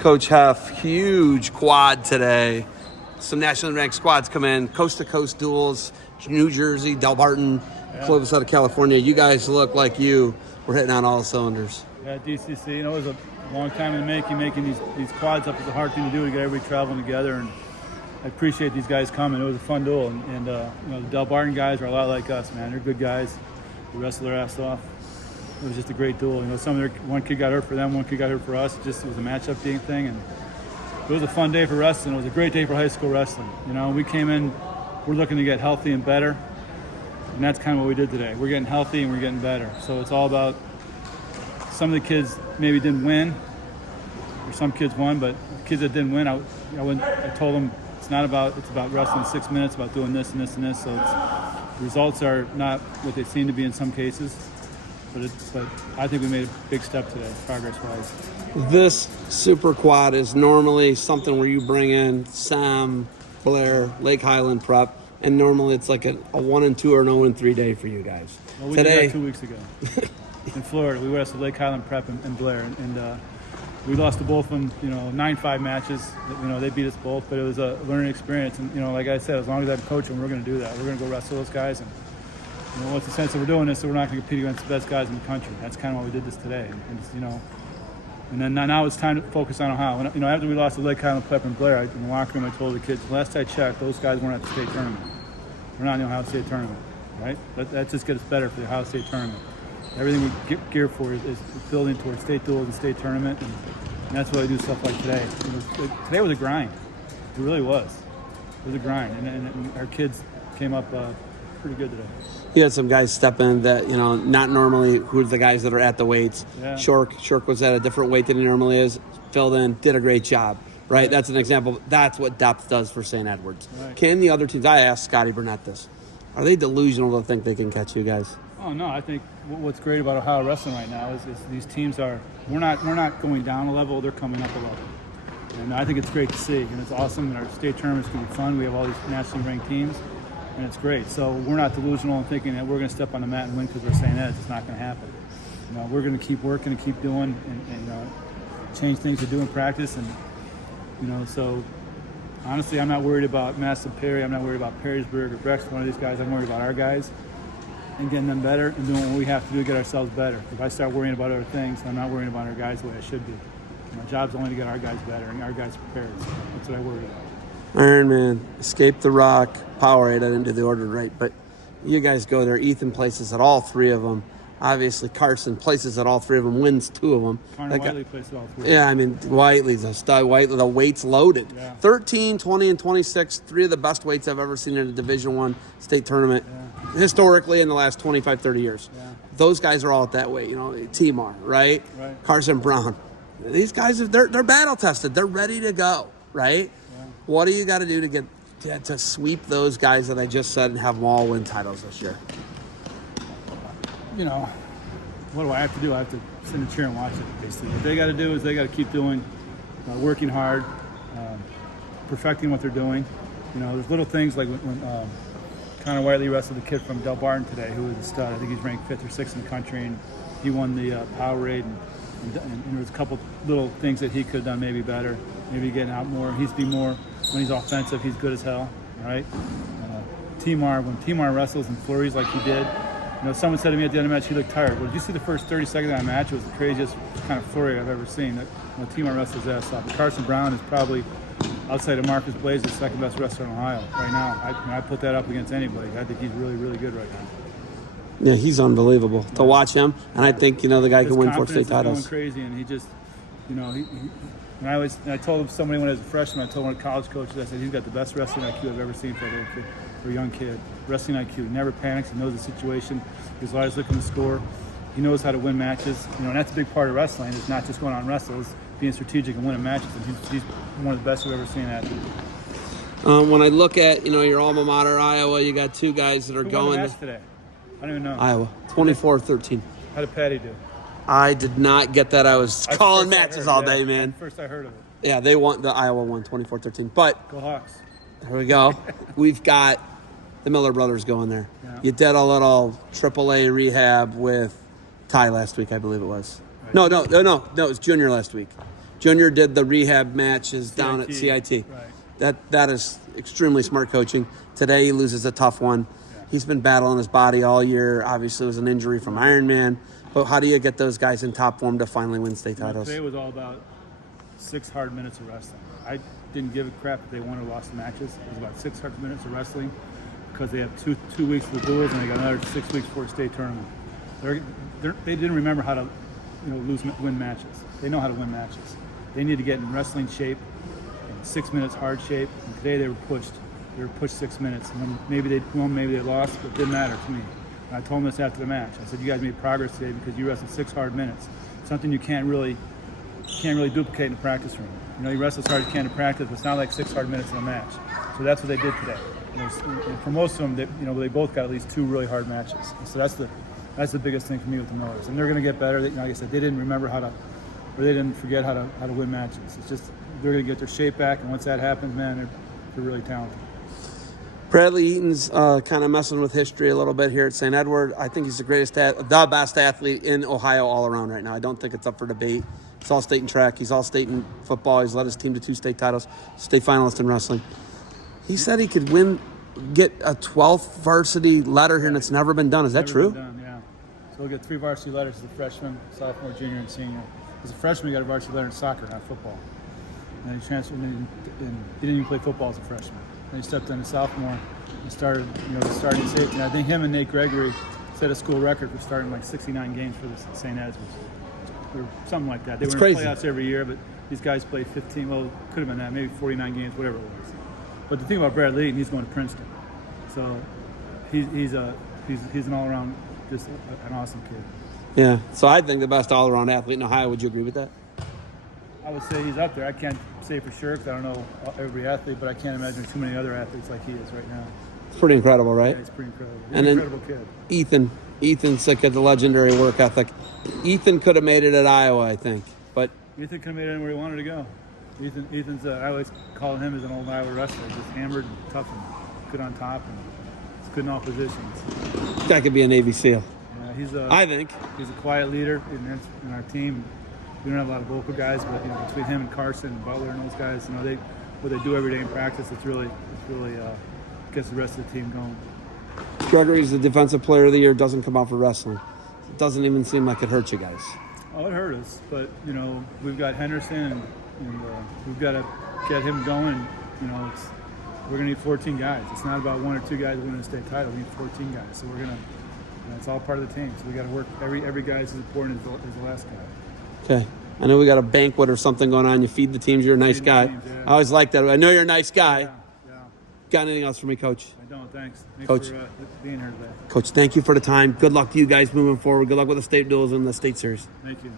Coach Heff, huge quad today. Some nationally ranked squads come in, coast-to-coast duels, New Jersey, Delbarton, Clovis out of California. You guys look like you were hitting on all cylinders. Yeah, DCC, it was a long time in the making these quads up is a hard thing to do to get everybody traveling together, and I appreciate these guys coming. It was a fun duel, and the Delbarton guys are a lot like us, man. They're good guys. They wrestle their ass off. It was just a great duel. One kid got hurt for them, one kid got hurt for us. It was a matchup thing, and it was a fun day for wrestling. It was a great day for high school wrestling. We came in, we're looking to get healthy and better, and that's kind of what we did today. We're getting healthy and we're getting better. So it's all about, some of the kids maybe didn't win, or some kids won, but the kids that didn't win, I told them it's about wrestling 6 minutes, about doing this and this and this. So the results are not what they seem to be in some cases, but I think we made a big step today, progress-wise. This super quad is normally something where you bring in Sam, Blair, Lake Highland prep, and normally it's like a 1-2 or an 0-3 day for you guys. Well, we did that 2 weeks ago in Florida. We wrestled Lake Highland prep and Blair, and we lost to both of them, 9-5 matches. They beat us both, but it was a learning experience. And, like I said, as long as I coach them, we're going to do that. We're going to go wrestle those guys. And, what's the sense that we're doing this? So we're not going to compete against the best guys in the country. That's kind of why we did this today. And then now it's time to focus on Ohio. And, after we lost to Lake Highland prep and Blair, in the locker room, I told the kids, last I checked, those guys weren't at the state tournament. We're not in the Ohio State tournament, right? That just gets us better for the Ohio State tournament. Everything we get geared for is building towards state duels and state tournament, and that's why I do stuff like today. Today was a grind. It really was. It was a grind, and our kids came up pretty good today. You had some guys step in that, not normally who are the guys that are at the weights. Yeah. Shork was at a different weight than he normally is, filled in, did a great job, right? That's an example. That's what depth does for St. Edwards. Right. Can the other teams, I asked Scotty Burnett this, are they delusional to think they can catch you guys? Oh, no, I think what's great about Ohio wrestling right now is these teams we're not going down a level, they're coming up a level. And I think it's great to see, and it's awesome, and our state tournament's going to be fun. We have all these nationally ranked teams, and it's great. So we're not delusional in thinking that we're going to step on the mat and win because we're St. Ed's. It's not going to happen. We're going to keep working and keep doing and change things to do in practice. And, so honestly, I'm not worried about Madison Perry. I'm not worried about Perrysburg or Brex, one of these guys. I'm worried about our guys and getting them better and doing what we have to do to get ourselves better. If I start worrying about other things, I'm not worrying about our guys the way I should be. My job's only to get our guys better and our guys prepared. So that's what I worry about. Iron Man, Escape the Rock, Powerade, I didn't do the order right, but you guys go there. Ethan places at all three of them. Obviously, Carson places at all three of them, wins two of them. Connor Whiteley places at all three. Yeah, Whiteley's a stud. Whiteley, the weight's loaded. Yeah. 13, 20, and 26, three of the best weights I've ever seen in a Division I state tournament, historically in the last 25, 30 years. Yeah. Those guys are all at that weight, Timar, right? Carson Brown. These guys, they're battle tested. They're ready to go, right? Yeah. What do you got to do to get to sweep those guys that I just said and have them all win titles this year? What do I have to do? I have to sit in a chair and watch it, basically. What they got to do is they got to keep doing, working hard, perfecting what they're doing. There's little things like when Connor Whiteley wrestled a kid from Delbarton today who was a stud. I think he's ranked 5th or 6th in the country, and he won the Powerade. And there was a couple little things that he could have done maybe better, maybe getting out more. When he's offensive, he's good as hell, right? When Timar wrestles and flurries like he did, someone said to me at the end of the match he looked tired. Well, did you see the first 30 seconds of that match? It was the craziest kind of flurry I've ever seen. Timar wrestles his ass off. But Carson Brown is probably, outside of Marcus Blaze, the second best wrestler in Ohio right now. I put that up against anybody. I think he's really, really good right now. Yeah, he's unbelievable to watch him, and I think the guy can win 4 state titles. Going crazy, and he just, I told somebody when I was a freshman, I told one of the college coaches, I said he's got the best wrestling IQ I've ever seen for a young kid. Wrestling IQ, he never panics, he knows the situation, he's always looking to score, he knows how to win matches, and that's a big part of wrestling. It's not just going on wrestle, it's being strategic and winning matches, and he's one of the best I've ever seen at it. When I look at your alma mater, Iowa, you got two guys that are Who going. won the match today? I don't even know. Iowa, 24-13. How did Patty do? I did not get that. I was calling matches all day, man. First I heard of it. Yeah, Iowa won 24-13. But Go Hawks. there we go. We've got the Miller brothers going there. Yeah. You did a little AAA rehab with Ty last week, I believe it was. Right. No, it was junior last week. Junior did the rehab matches down at CIT. Right. That is extremely smart coaching. Today he loses a tough one. Yeah. He's been battling his body all year. Obviously, it was an injury from Ironman. But how do you get those guys in top form to finally win state titles? Today was all about 6 hard minutes of wrestling. I didn't give a crap if they won or lost the matches. It was about 6 hard minutes of wrestling because they have two weeks for the duels and they got another 6 weeks for a state tournament. They didn't remember how to win matches. They know how to win matches. They need to get in wrestling shape, in 6 minutes hard shape. And today they were pushed. They were pushed 6 minutes. And then maybe they won, maybe they lost, but it didn't matter to me. And I told them this after the match. I said, you guys made progress today because you wrestled 6 hard minutes. Something you can't really duplicate in the practice room. You wrestle as hard as you can in practice, but it's not like 6 hard minutes in a match. So that's what they did today. And for most of them, they both got at least 2 really hard matches. And so that's the biggest thing for me with the Millers. And they're going to get better. Like I said, they didn't remember they didn't forget how to win matches. It's just they're going to get their shape back, and once that happens, man, they're really talented. Bradley Eaton's kind of messing with history a little bit here at St. Edward. I think he's the best athlete in Ohio all around right now. I don't think it's up for debate. He's all state in track. He's all state in football. He's led his team to 2 state titles, state finalist in wrestling. He said he could get a 12th varsity letter here, and it's never been done. Is that true? Been done, yeah. So he'll get 3 varsity letters as a freshman, sophomore, junior, and senior. As a freshman, he got a varsity letter in soccer, not football. And then he transferred, and he didn't even play football as a freshman. Then he stepped in as a sophomore and started, the starting safety. And I think him and Nate Gregory set a school record for starting like 69 games for the St. Ed's, or something like that. They were in playoffs every year, but these guys played 15. Well, it could have been that, maybe 49 games, whatever it was. But the thing about Bradley Eaton, he's going to Princeton, so he's an all-around, just an awesome kid. Yeah. So I think the best all-around athlete in Ohio. Would you agree with that? I would say he's up there. I can't say for sure because I don't know every athlete, but I can't imagine too many other athletes like he is right now. It's pretty incredible, right? Yeah, he's pretty incredible. He's and an then incredible kid. Ethan's sick of the legendary work ethic. Ethan could have made it at Iowa, I think, but Ethan could have made it anywhere he wanted to go. Ethan's I always call him as an old Iowa wrestler, just hammered and tough and good on top and he's good in all positions. that could be a Navy SEAL. Yeah, I think he's a quiet leader in our team. We don't have a lot of vocal guys, but between him and Carson and Butler and those guys, what they do every day in practice, it's really gets the rest of the team going. Gregory's the defensive player of the year. Doesn't come out for wrestling. It doesn't even seem like it hurts you guys. Oh, it hurt us, but we've got Henderson and we've got to get him going. We're gonna need 14 guys. It's not about 1 or 2 guys winning a state title. We need 14 guys. So we're gonna. It's all part of the team. So we got to work. Every guy is as important as the last guy. Okay. I know we got a banquet or something going on. You feed the teams. You're a nice guy. Teams, yeah. I always like that. I know you're a nice guy. Yeah. Got anything else for me, Coach? I don't. Thanks Coach, for being here today. Coach, thank you for the time. Good luck to you guys moving forward. Good luck with the state duels and the state series. Thank you.